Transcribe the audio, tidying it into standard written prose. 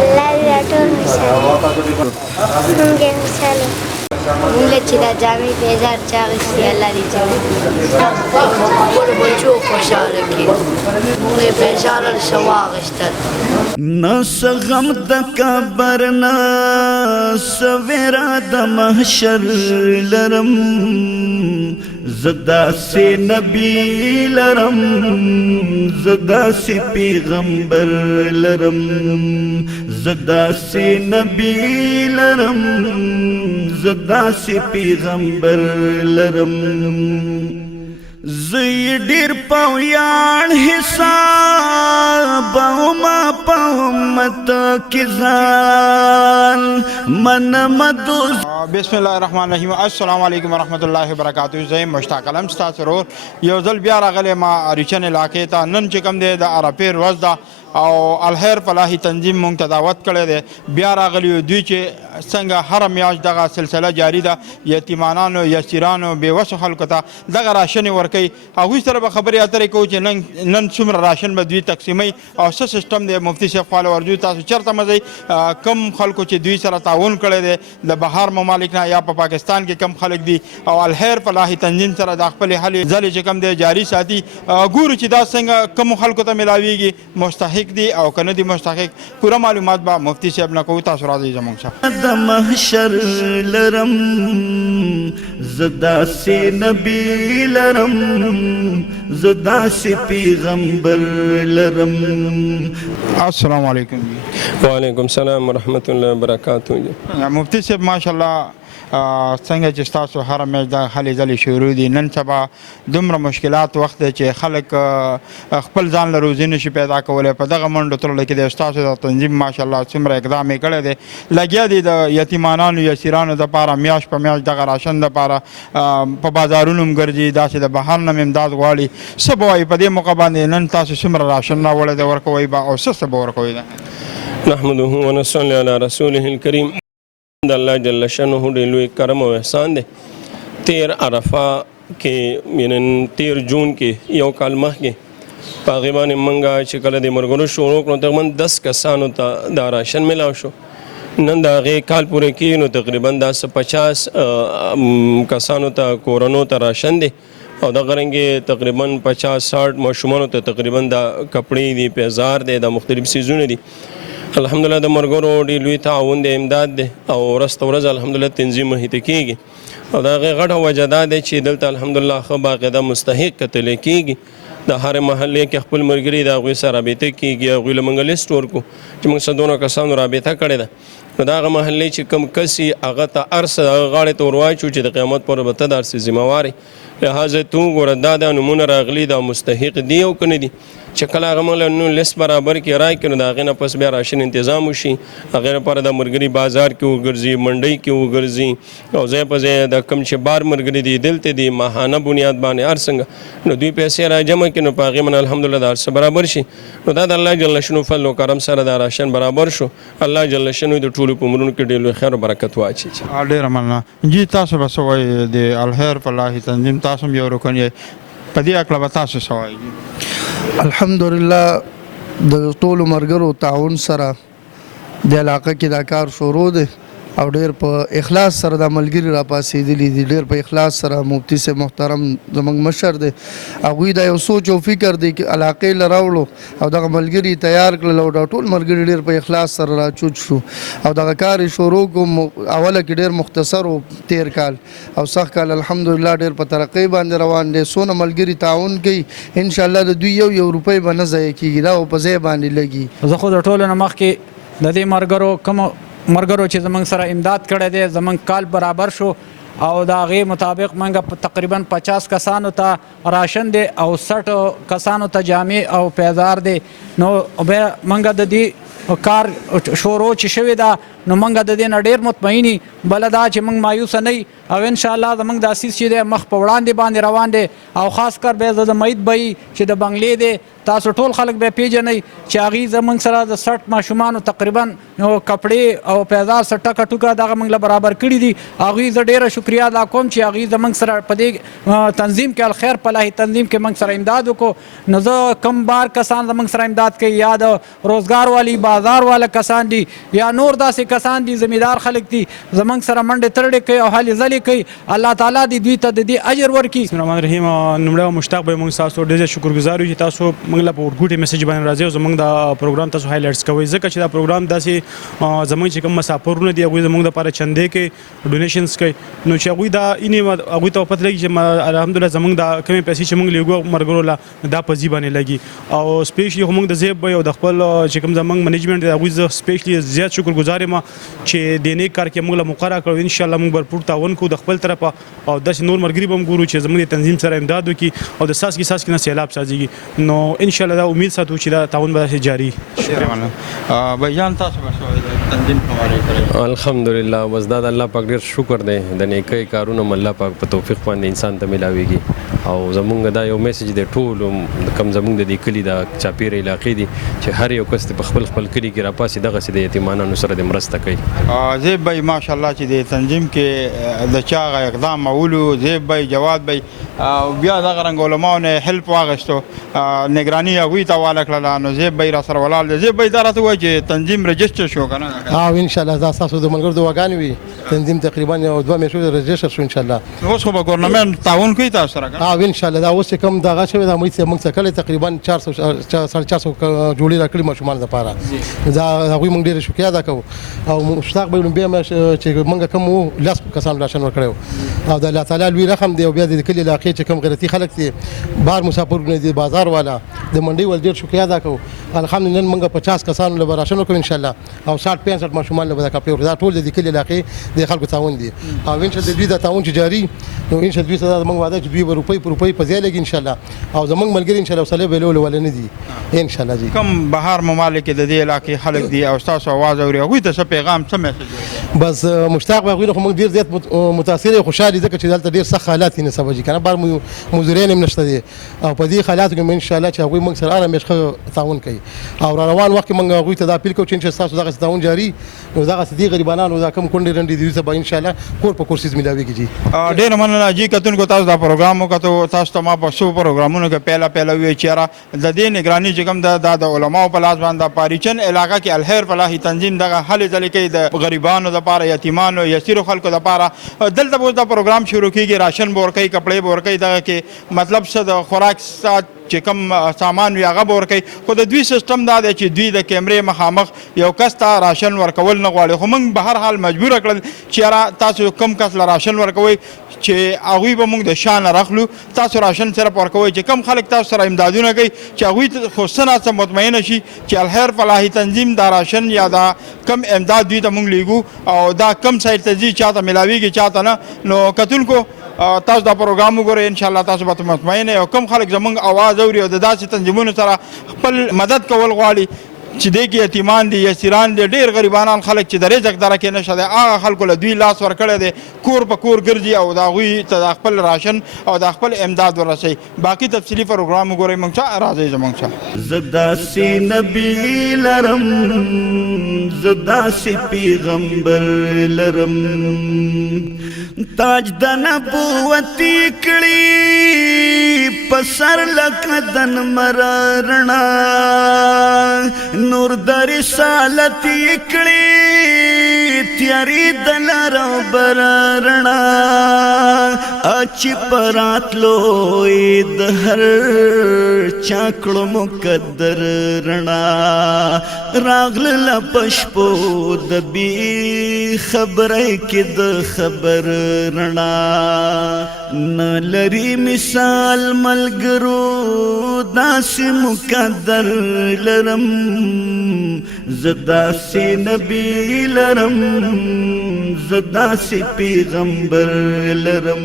الله دې راټول خوشحاله موږ یې خوشحاله موږ چې دا جامې بیزار چا اخیستي الله دې جنت خپلو بچو خوشحاله کړي موږ یې بیزاره شه واخیستل نه څه غم د قبر نه څه ویره د محشر لرم زه داسې نبي لرم زه داسې پیغمبر لرم زه داسې نبي لرم زه داسې پیغمبر لرم زه یې ډېر په ویاړ حسابوم په امت کې ځان منم دوست بسم الله الرحمن الرحیم السلام علیکم ورحمۃ اللہ وبرکاتہ زه مشتاق علم ستاسو ورور یو ځل بیا راغلی ما ریچن علاقې ته نن چې کوم دی د عرفې ورځ ده او الخیر فلاحي تنظیم مونږ ته دعوت کړی دی بیا راغلی دوی چې څنګه هره میاشت دغه سلسله جاری ده یتیمانانو یسیرانو بېوسو خلکو ته دغه راشن یې ورکوي هغوی سره به خبرې اترې کوو چې نن څومره راشن به دوی تقسیموي او څه سیسټم دی مفتي صاحب خواله ورځو تاسو چېرته مه ځئ کم خلکو چې دوی سره تعاون کړی دی د بهر ممالک نه یا په پاکستان کې کم خلک دي او الخیر فلاحي تنظیم سره د خپلې هلې ځلې چې کم دی جاري ساتي ګورو چې دا څنګه کمو خلکو ته میلاویږي مستحق دي او که نه دي مستحق پوره معلومات به مفتي صاحب نه کوو تاسو راځئ زموږ سره د محشر لرم زه داسې نبي لرم زه داسې پیغمبر لرم السلام علیکم وعلیکم السلام ورحمۃ اللہ وبرکاتہ مفتی صاحب ماشاءالله څنګه چې ستاسو هره میاشت د هلې ځلې شروع دي نن سبا دومره مشکلات وخت دی چې خلک خپل ځان له روزي نشي پیدا کولی په دغه منډو تللو کې د ستاسو د تنظیم ماشاءالله څومره اقدام یې کړی دی لګیا دي د یتیمانانو یسیرانو دپاره میاشت په میاشت دغه راشن دپاره په بازارونو هم ګرځي داسې د بهر نه هم امداد غواړي څه به وایي په دې موقع باندې نن تاسو څومره راشن راوړی دی ورکوئ به او څه به ورکوئ نحمده ونصلي علی رسوله الکریم د الله جل شانه ډېر لوی کرم او احسان دی تیر عرفه کې یعنې 13 جون کې یو کال مخکې په هغې باندې موږ چې کله د ملګرو شروع کړو تقریبا 10 کسانو ته دا راشن میلاو شو نن د هغې کال پورې کېږي نو تقریبا دا 50 کسانو ته کورنو ته راشن دی او دغه رنګې تقریبا 50-60 ماشومانو ته تقریبا دا کپړې دي پیزار دی دا مختلف سیزونه دي الحمدلله د مرګرو ډېر لوی تعاون دی امداد دی او ورځ ته ورځ الحمدلله تنظیم مخې کېږي او د هغې غټه وجه دا دی چې دلته الحمدلله ښه باقاعده مستحق کتلی کېږي د هرې محلې کې خپل ملګري د هغوی سره رابطه کېږي هغوی له موږ لیسټ ورکړو چې موږ سره دونه کسانو رابطه کړې ده نو د هغه محلې چې کوم کس یې هغه ته هر څه د هغه غاړې ته ور واچو چې د قیامت پر به ته د هر څه ذمهوار یې لهذا ته وګوره دا نومونه راغلي دا مستحق دي او که نه دي چې کله هغه موږ له لیست برابر کړي رای کړي نو د هغې نه پس بیا راشن انتظام وشي هغې لپاره د ملګري بازار کې وګرځي منډۍ کې وګرځي او ځای په ځای د کوم چې بار ملګري دي دلته دي ماهانه بنیاد باندې هر څنګه نو دوی پیسې را جمع کړي نو په هغې باندې الحمدلله د هر څه برابر شي نو دا د الله جل شانو فضل و کرم سره دا راشن برابر شو الله جل شانو د ټولو په عمرونو کې ډېر لوی خیر او برکت واچوي ډېره مننه جی تاسو به څه وایئ د الخیر فلاحي تنظیم تاسو هم یو رکن یې په دې هکله به تاسو څه وایئ الحمدلله د ټولو ملګرو تعاون سره د علاقه کې دا کار شروع دی او ډېر په اخلاص سره دا ملګري را پاسېدلي دي ډېر په اخلاص سره مفتي صاحب محترم زموږ مشر دی هغوی دا یو سوچ او فکر دی چې علاقې له راوړو او دغه ملګري تیار کړل او دا ټول ملګري ډېر په اخلاص سره راچوت شو او دغه کار یې شروع کړو اوله کې ډېر مختصر و تیر کال او سخت کال الحمدلله ډېر په ترقۍ باندې روان دی څونه ملګري تعاون کوي انشاءالله د دوی یو روپۍ به نه ضایع کېږي دا په ځای باندې لګي زه خو د ټولو نه مخکې د دې مرګرو چې زموږ سره امداد کړی دی زموږ کال برابر شو او د هغې مطابق موږ تقریبا 50 کسانو ته راشن دی او 60 کسانو ته جامې او پیزار دی نو بیا موږ د دې کار شروع چې شوې ده نو موږ د دې نه ډېر مطمئن یو بله دا چې موږ مایوسه نه یو او انشاءالله زموږ د اسیس چې دی مخ په وړاندې باندې روان دی او خاص کر بیا د مید به چې د بنګلې دی تاسو ټول خلک بیا پیژنئ چې هغوی زموږ سره د 60 ماشومانو تقریبا کپړې او پیزار سره ټکه ټوکه دغه موږ له برابر کړي دي هغوی زه ډېره شکریه ادا کوم چې هغوی زموږ سره په دې تنظیم کې الخیر فلاحي تنظیم کې موږ سره امداد وکړو نو زه کم بار کسان زموږ سره امداد کوي یا د روزګار والی بازار والا کسان دي یا نور داسې کسان دي زمیندار خلک دي زموږ سره منډې ترړې کوي او هلې ځلې کوي الله تعالی دې دوی ته د دې اجر ورکړي. بسم الله الرحمن الرحیم. لومړی مشتاق به موږ تاسو ډېر شکرګزار یو چې تاسو موږ له ورګوټي میسج باندې راځي او زموږ د پروګرام تاسو هایلایټس کوئ ځکه چې دا پروګرام داسې زموږ چې کوم مسافرونه دي هغوی زموږ دپاره چندې کوي ډونیشنز کوي نو چې هغوی دا اینې هغوی ته پته لګي چې الحمدلله زموږ دا کمې پیسې چې موږ لیږو ملګرو له دا په ځي باندې لګي او سپیشلي خو موږ د زیب بی او د خپل چې کوم زموږ منیجمنټ دی هغوی زه سپیشلي زیات شکرګزار یم چې دې نیک کار کې موږ له مقرره کړو انشاءالله موږ بھرپور تعاون کوو د خپل طرفه او داسې نور ملګري به هم ګورو چې زموږ د تنظیم سره امداد وکړي او د څاڅکي نه سیلاب سازېږي نو انشاءالله دا امید ساتو چې دا تعاون به داسې جاري شکریہ بھائی تاسو به څه تنظیم په باره کې الحمدلله بس دا د الله پاک ډېر شکر دی د نیکۍ کارونه م الله پاک په توفیق باندې انسان ته میلاویږي او زمونږ دا یو میسج دی ټولو کم زمونږ د دې کلي د چاپیره علاقې دي چې هر یو کس په خپل کلي کې راپاسي دغسې د یتیمانانو سره د مرسته کوي. زیب بھائی ماشاءالله چې د تنظیم کې د چا هغه اقدام مولو زیب بھائی جواد بھائی بیا دغه رنګ علماو نه هیلپ واغېستو نگراني هغوی ته حواله کړله نو زیب بھئی را سره ولاړ دی. زیب بھئی دا راته ووایه چې تنظیم رجسټر شو که نه؟ انشاءالله دا ستاسو د ملګرو دعاګانې وي تنظیم تقریبا یو 2 میاشتو رجسټر شو انشاءالله. اوس خو به ګورنمنټ تعاون کوي تاسو سره که انشاءالله دا اوس چې کوم دغه شوی دا موږ څه کلی تقریبا 400 جوړې راکړي ماشومانو دپاره دا هغوی موږ ډېره شکریه ادا کوو او مشتاق به بیا چې موږ کوم وو 10 کسانو راشن ورکړی وو او د الله تعالی لوی رحم دی او بیا د کلي علاقې چې کوم غیرتي خلک دي بهر مسافرونه دي بازار والا د منډۍ ول ډېر شکریه ادا کوو الحمدلله موږ 50 کسانو له به راشن وکړو انشاءالله او 60-65 ماشومان له به دا کپړې دا ټول د کلي علاقې د خلکو تعاون دي او انشاءالله دوی دا تعاون چې جاري نو انشاءالله دوی سره موږ وعده چې دوی به روپۍ په روپۍ په ځای لګي انشاءالله او زموږ ملګري انشاءالله وسلې به لولو ول نه دي انشاءالله جی. کوم بهر ممالک د دې علاقې خلک دي او تاسو आवाज اوري هغوی ته څه پیغام څه میسج؟ بس مشتاق به هغوی له خو موږ ډېر زیات متاثر یو خوشحال ځکه چې دلته ډېر سخت حالات دي نسبه جي که نه بار مزدورین هم نشته دي او په دې حالاتو کې انشاءالله چې هغوی موږ سره هره میاشت ښه تعاون کوي او را روان وخت کې موږ هغوی ته دا اپیل کوو چې ستاسو دغسې تعاون جاري نو دغسې دې غریبانانو دا کوم کونډې رنډې دي دوی ته به انشاءالله کور په کور څیز میلاویږي جي. ډېره مننه جي کتونکو تاسو دا پروګرام وکتو تاسو ته ما په څو پروګرامونو کې پهله وویل چې یاره د دې نګراني چې کوم دا د علماو په لاس باندې د پاریچن علاقه کې الخیر فلاحي تنظیم دغه هلې ځلې کوي د غریبانو دپاره یتیمانو یسیرو خلکو دپاره دلته به اوس دا پروګرام شروع کېږي راشن به ورکوي کپړې به ورکوي دغه کې مطلب څه د خوراک چې کوم سامان وي هغه به ورکوي خو د دوی سیسټم دا دی چې دوی د کیمرې مخامخ یو کس ته راشن ورکول نه غواړي خو موږ به هر حال مجبوره کړل چې یاره تاسو کوم کس له راشن ورکوئ چې هغوی به موږ د شا نه راخلو تاسو راشن صرف ورکوئ چې کم خلک تاسو سره امدادونه کوي چې هغوی خو څه ناڅه مطمئنه شي چې الخیر فلاحي تنظیم دا راشن یا دا کم امداد دوی ته موږ لیږو او دا کم سایډ ته ځي چاته میلاویږي چاته نه نو کتونکو تاسو دا پروګرام وګورئ انشاءالله تاسو به مطمئن او کم خلک زموږ اواز اوري او د داسې تنظیمونو سره خپل مدد کول غواړي چې دې کې یتیمان دي یسیران دي ډېر غریبانان خلک چې د رزق درکې نشته دی هغه خلکو له دوی لاس ورکړی دی کور په کور ګرځي او د هغوی ته د خپل راشن او د خپل امداد ورسوي باقي تفصیلي پروګرام وګورئ موږ څه راځئ زموږ څه زه داسې نبي لرم زه داسې پیغمبر لرم تاج د نبوت کړي په سر لکه د نمر رڼا نور د رسالت کړي تیارې د لر بر رڼا چې په راتلو یې د هر چا کړو مقدر رڼا راغله په شپو د بې خبرۍ کې د خبر رڼا نه لري مثال ملګرو داسې مقدر لرم زه داسې نبي لرم زه داسې پیغمبر لرم